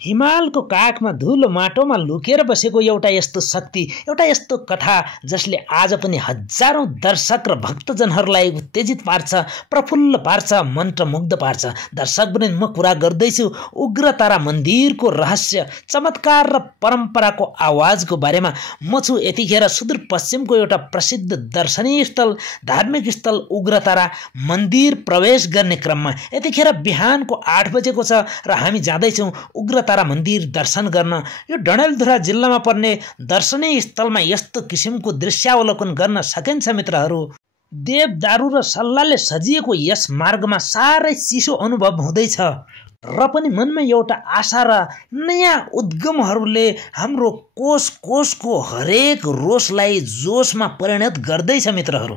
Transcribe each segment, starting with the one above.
हिमालको काखमा धुलो माटोमा लुकेर बसेको एउटा यस्तो शक्ति, एउटा यस्तो कथा जसले आज पनि हजारौं दर्शक र भक्तजनहरूलाई उत्तेजित पार्छ, प्रफुल्ल पार्छ, मन्त्रमुग्ध पार्छ। दर्शकवृन्द, म कुरा गर्दैछु उग्रतारा मन्दिरको रहस्य, चमत्कार र परम्पराको आवाजको बारेमा। म छु यतिखेर सुदूरपश्चिमको एउटा प्रसिद्ध दर्शनीय स्थल, धार्मिक स्थल उग्रतारा मन्दिर प्रवेश गर्ने क्रममा। यतिखेर बिहानको 8 बजेको छ र हामी जाँदैछौँ उग्रतारा मन्दिर दर्शन गर्न। यो डडेलधुरा जिल्लामा पर्ने दर्शनीय स्थलमा यस्तो किसिमको दृश्यावलोकन गर्न सकिन्छ मित्रहरू। देवदारू र सल्लाहले सजिएको यस मार्गमा साह्रै चिसो अनुभव हुँदैछ र पनि मनमा एउटा आशा र नयाँ उद्गमहरूले हाम्रो कोषको हरेक रोषलाई जोसमा परिणत गर्दैछ मित्रहरू।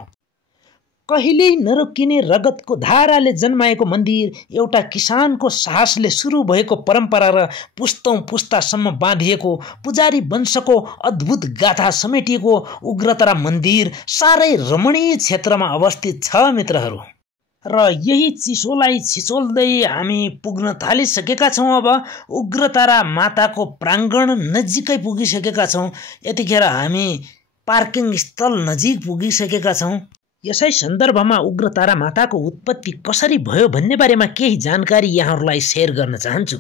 कहिल्यै नरोकिने रगतको धाराले जन्माएको मन्दिर, एउटा किसानको साहसले सुरु भएको परम्परा र पुस्तौं पुस्तासम्म बाँधिएको पुजारी वंशको अद्भुत गाथा समेटिएको उग्रतारा मन्दिर साह्रै रमणीय क्षेत्रमा अवस्थित छ मित्रहरू। र यही चिसोलाई छिचोल्दै हामी पुग्न थालिसकेका छौँ। अब उग्रतारा माताको प्राङ्गण नजिकै पुगिसकेका छौँ। यतिखेर हामी पार्किङ स्थल नजिक पुगिसकेका छौँ। यसै सन्दर्भमा उग्रतारा माताको उत्पत्ति कसरी भयो भन्ने बारेमा केही जानकारी यहाँहरूलाई सेयर गर्न चाहन्छु।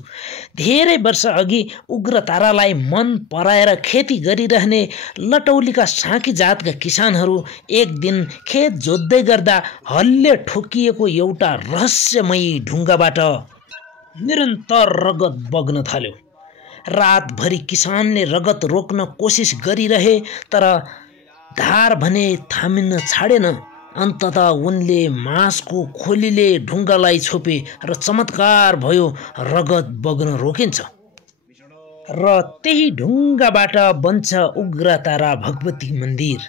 धेरै वर्ष अघि उग्रतारालाई मन पराएर खेती गरिरहने लटौलीका साँकी जातका किसानहरू एक दिन खेत जोत्दै गर्दा हल्ले ठोकिएको एउटा रहस्यमयी ढुङ्गाबाट निरन्तर रगत बग्न थाल्यो। रातभरि किसानले रगत रोक्न कोसिस गरिरहे तर धार भने थामिन छाडेन। अन्ततः उनले मासको खोलीले ढुङ्गालाई छोपे र चमत्कार भयो, रगत बग्न रोकिन्छ। र त्यही ढुङ्गाबाट बन्छ उग्रतारा भगवती मन्दिर।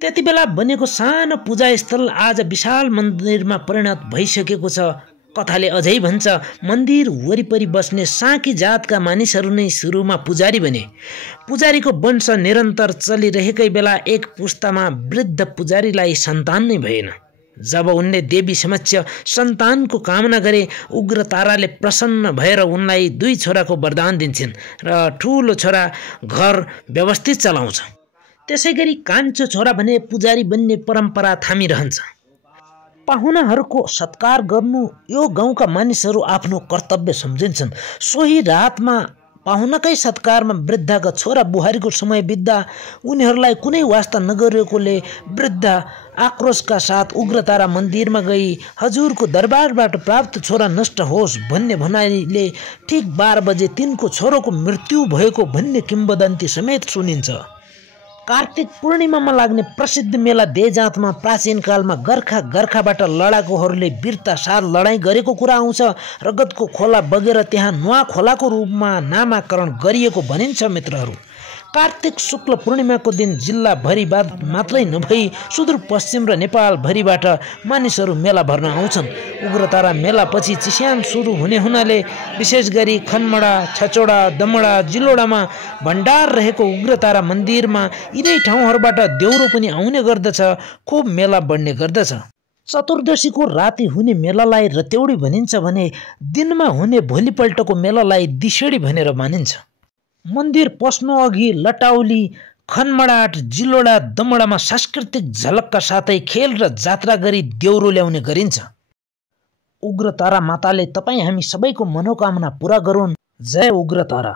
त्यति बेला बनेको सानो पूजास्थल आज विशाल मन्दिरमा परिणत भइसकेको छ। कथाले अझै भन्छ, मन्दिर वरिपरि बस्ने साँकी जातका मानिसहरू नै सुरुमा पुजारी बने। पुजारीको वंश निरन्तर चलिरहेकै बेला एक पुस्तामा वृद्ध पुजारीलाई सन्तान नै भएन। जब उनले देवी समक्ष सन्तानको कामना गरे, उग्रताराले प्रसन्न भएर उनलाई 2 छोराको वरदान दिन्छन् र ठुलो छोरा घर व्यवस्थित चलाउँछ। त्यसैगरी कान्छो छोरा भने पुजारी बन्ने परम्परा थामिरहन्छ। पाहुनाहरूको सत्कार गर्नु यो गाउँका मानिसहरू आफ्नो कर्तव्य सम्झिन्छन्। सोही रातमा पाहुनाकै सत्कारमा वृद्धका छोरा बुहारीको समय बित्दा उनीहरूलाई कुनै वास्ता नगरेकोले वृद्ध आक्रोशका साथ उग्रतारा मन्दिरमा गई हजुरको दरबारबाट प्राप्त छोरा नष्ट होस् भन्ने भनाइले ठीक 12 बजे तिनको छोरोको मृत्यु भएको भन्ने किम्वदन्ती समेत सुनिन्छ। कार्तिक पूर्णिमामा लाग्ने प्रसिद्ध मेला देजातमा प्राचीन कालमा गर्खाबाट लडाकुहरूले वीरता साथ लडाईँ गरेको कुरा आउँछ। रगतको खोला बगेर त्यहाँ नुवा खोलाको रूपमा नामाकरण गरिएको भनिन्छ मित्रहरू। कार्तिक शुक्ल पूर्णिमाको दिन जिल्लाभरिबाट मात्रै नभई सुदूरपश्चिम र नेपालभरिबाट मानिसहरू मेला भर्न आउँछन्। उग्रतारा मेलापछि चिस्यान सुरु हुने हुनाले विशेष गरी खनमडा, छचोडा, दमडा, जिलोडामा भण्डार रहेको उग्रतारा मन्दिरमा यिनै ठाउँहरूबाट देउरो पनि आउने गर्दछ। खूब मेला बढ्ने गर्दछ। चतुर्दशीको राति हुने मेलालाई रतेउडी भनिन्छ भने दिनमा हुने भोलिपल्टको मेलालाई दिसेडी भनेर मानिन्छ। मन्दिर पस्नु अघि लटाउली, खनमडाट, जिलोडा, दमडामा सांस्कृतिक झलकका साथै खेल र जात्रा गरी देउरो ल्याउने गरिन्छ। उग्रतारा माताले तपाईँ हामी सबैको मनोकामना पूरा गरून्। जय उग्रतारा।